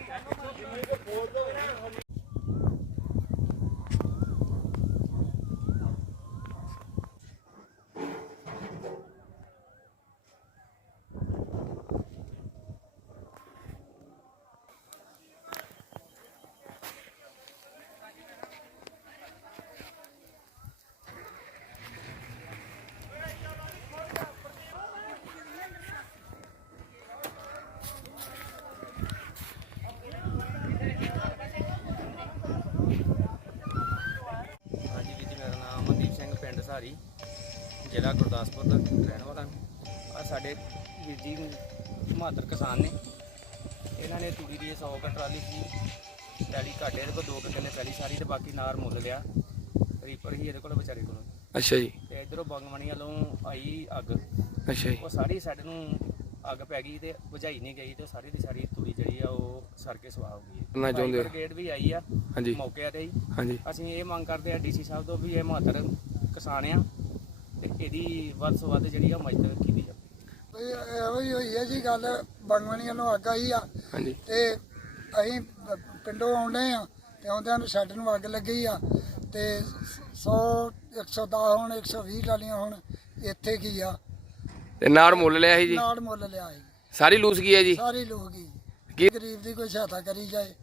Yeah. Gurdaspur ਦਾ ਰਹਿਣ ਵਾਲਾ ਆ ਸਾਡੇ ਵੀਰ ਜੀ ਮਹਾਦਰ ਕਿਸਾਨ ਨੇ। ਇਹਨਾਂ ਨੇ ਤੂੜੀ ਦੀ 100 ਕੁ ਟਰਾਲੀ ਸੀ ਪੈਲੀ ਘਾਟੇ ਇਹਦੇ ਕੋਲ ਦੋ ਕਿੱਲੇ ਪੈਲੀ ਸਾਰੀ ਤੇ ਬਾਕੀ ਨਾਰ ਮੁੱਲ ਲਿਆ। ਰੀਪਰ ਹੀ ਇਹਦੇ ਕੋਲ ਵਿਚਾਰੇ ਕੋਲ। ਅੱਛਾ ਜੀ। ਤੇ ਇਧਰੋਂ ਬੰਗਮਣੀ ਵੱਲੋਂ ਆਈ ਅੱਗ। ਅੱਛਾ ਜੀ। ਉਹ ਸਾਰੀ ਸਾਡੇ ਨੂੰ ਅੱਗ ਪੈ ਗਈ ਤੇ ਬੁਝਾਈ ਨਹੀਂ ਗਈ ਤੇ ਸਾਰੀ ਦੀ ਸਾਰੀ ਤੂੜੀ ਜਿਹੜੀ ਆ ਉਹ ਸੜ ਕੇ ਸਵਾਹ ਹੋ ਗਈ ਕਰਨਾ ਚਾਹੁੰਦੇ ਹੋ? ਬ੍ਰਿਗੇਡ ਵੀ ਆਈ ਆ ਹਾਂਜੀ। ਮੌਕੇ ਤੇ ਹੀ। ਹਾਂਜੀ। ਅਸੀਂ ਇਹ ਮੰਗ ਕਰਦੇ ਆ ਡੀਸੀ ਸਾਹਿਬ ਤੋਂ ਵੀ ਇਹ ਮਹੱਤਰ ਕਿਸਾਨ ਆ ਤੇ ਇਹਦੀ ਵੱਧ ਤੋਂ ਵੱਧ ਜਿਹੜੀ ਆ ਮਦਦ ਕੀਤੀ ਜਾਵੇ। ਇਹੋ ਹੀ ਹੋਈ ਹੈ ਜੀ ਗੱਲ ਬੰਗਵਣੀਆਂ ਨੂੰ ਅੱਗ ਆਈ ਆ। ਹਾਂਜੀ। ਤੇ ਅਸੀਂ ਪਿੰਡੋਂ ਆਉਂਦੇ ਆ ਤੇ ਆਉਂਦਿਆਂ ਨੂੰ ਸਾਡੇ ਨੂੰ ਅੱਗ ਲੱਗੀ ਆ। ਤੇ 100 110 ਹੁਣ 120 ਟਾਲੀਆਂ ਹੁਣ ਇੱਥੇ ਕੀ ਆ। ਤੇ ਨਾੜ ਮੁੱਲ ਲਿਆ ਸੀ ਜੀ? ਨਾਲ ਮੁੱਲ ਲਿਆ ਜੀ ਸਾਰੀ ਲੂਸ ਗਈ ਹੈ ਜੀ? ਸਾਰੇ ਲੋਕ ਹੀ ਕੀ ਗਰੀਬ ਦੀ ਕੋਈ ਸਹਾਇਤਾ ਕਰੀ ਜਾਏ।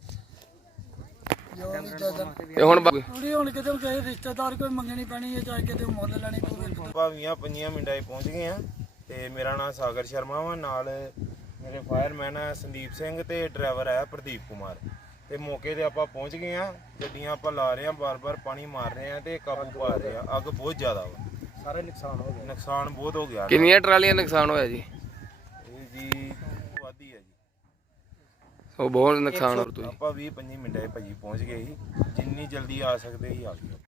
ਤੇ ਹੁਣ ਬ- ਥੋੜੀ ਹੁਣ ਕਿਤੇ ਕਿਸੇ ਰਿਸ਼ਤੇਦਾਰ ਕੋਈ ਮੰਗਣੀ ਪੈਣੀ ਹੈ ਚਾਹੇ ਕਿਤੇ ਮੁੱਲ ਲੈਣੀ ਪਵੇ। ਭਾਵੀਆਂ ਪੰਜੀਆਂ ਮਿੰਟਾਂ 'ਚ ਪਹੁੰਚ ਗਏ ਆ ਤੇ ਮੇਰਾ ਨਾਮ ਸਾਗਰ ਸ਼ਰਮਾ ਵਾ ਨਾਲ ਮੇਰੇ ਫਾਇਰਮੈਨ ਆ ਸੰਦੀਪ ਸਿੰਘ ਤੇ ਡਰਾਈਵਰ ਆ ਪ੍ਰਦੀਪ ਕੁਮਾਰ। ਤੇ ਮੌਕੇ ਤੇ ਆਪਾਂ ਪਹੁੰਚ ਗਏ ਆ ਗੱਡੀਆਂ ਆਪਾਂ ਲਾ ਰਹੇ ਆ ਬਾਰ-ਬਾਰ ਪਾਣੀ ਮਾਰ ਰਹੇ ਆ ਤੇ ਕਾਬੂ ਪਾ ਰਹੇ ਆ ਅੱਗ ਬਹੁਤ ਜ਼ਿਆਦਾ ਵਾ। ਸਾਰਾ ਨੁਕਸਾਨ ਹੋ ਗਿਆ। ਨੁਕਸਾਨ ਬਹੁਤ ਹੋ ਗਿਆ। ਕਿੰਨੀਆਂ ਟਰਾਲੀਆਂ ਨੁਕਸਾਨ ਹੋਇਆ ਜੀ? ਇਹ ਜੀ ਉਹ ਬਹੁਤ ਨੁਕਸਾਨ ਹੋ ਤੁਸੀਂ ਆਪਾਂ 20 25 ਮਿੰਟਾਂ 'ਚ ਭਾਜੀ ਪਹੁੰਚ ਗਏ ਸੀ। ਜਿੰਨੀ ਜਲਦੀ ਆ ਸਕਦੇ ਸੀ ਆ ਗਏ।